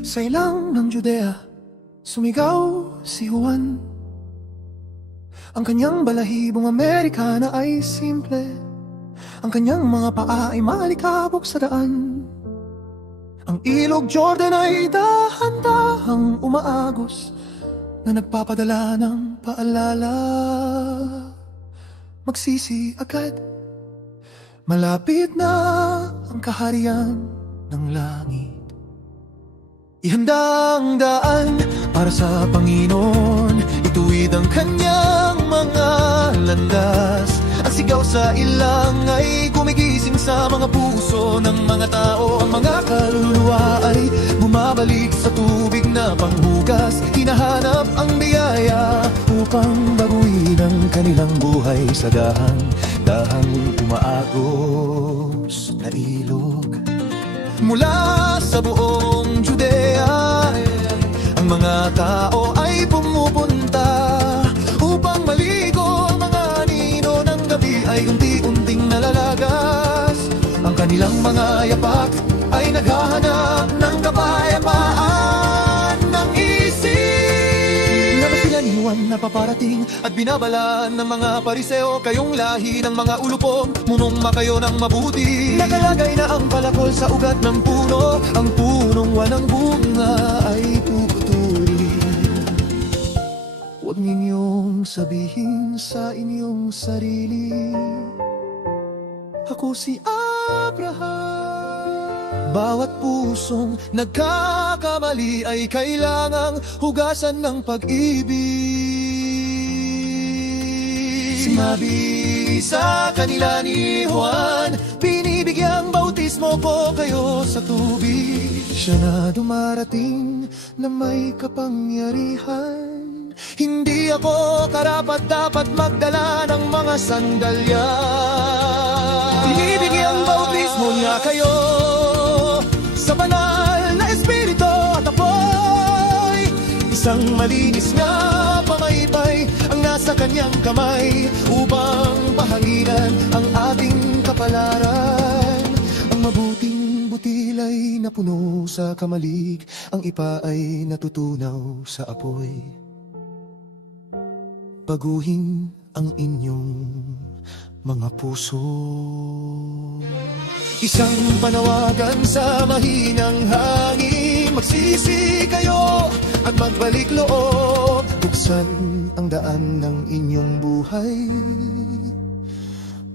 Sa ilang ng Judea, sumigaw si Juan. Ang kanyang balahibong Amerikana ay simple, ang kanyang mga paa ay malikabok sa daan. Ang ilog Jordan ay dahan-dahang umaagos na nagpapadala ng paalala. Magsisi agad, malapit na ang kaharian ng langit. Ihanda ang daan para sa Panginoon, ituwid ang kanyang mga landas. Ang sigaw sa ilang ay gumigising sa mga puso ng mga tao. Ang mga kaluluwa ay bumabalik sa tubig na panghugas. Hinahanap ang biyaya upang baguhin ang kanilang buhay sa dahang umaagos na ilog. Mula sa buong Judea, ang mga tao ay pumupunta upang maligo. Ang mga anino ng gabi ay unti-unting nalalagas. Ang kanilang mga yapak ay naghahanap ng kapayapaan ng isip. Nabasilan ni Juan na paparating at binabalaan ng mga pariseo, kayong lahi ng mga ulupong, munong makayo ng mabuti. Nakalagay na ang palakol sa ugat ng puno, ang punong walang bunga ay puputulin. Huwag ninyong sabihin sa inyong sarili, ako si Abraham. Bawat pusong nagkakamali ay kailangang hugasan ng pag-ibig. Sinabi sa kanila ni Juan, binibigyang bautismo ko kayo sa tubig. Siya na dumarating na may kapangyarihan, hindi ako karapat-dapat magdala ng mga sandalya. Binibigyang bautismo niya kayo sa banal na espiritu at apoy. Isang malinis na pamaypay ang nasa kanyang kamay upang pahanginan ang ating kapalaran. Ang mabuting butil ay napuno sa kamalig, ang ipa ay natutunaw sa apoy. Baguhin ang inyong mga puso. Isang panawagan sa mahinang hangin, magsisi kayo at magbalik loob. Buksan ang daan ng inyong buhay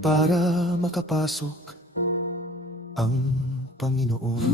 para makapasok ang Panginoon.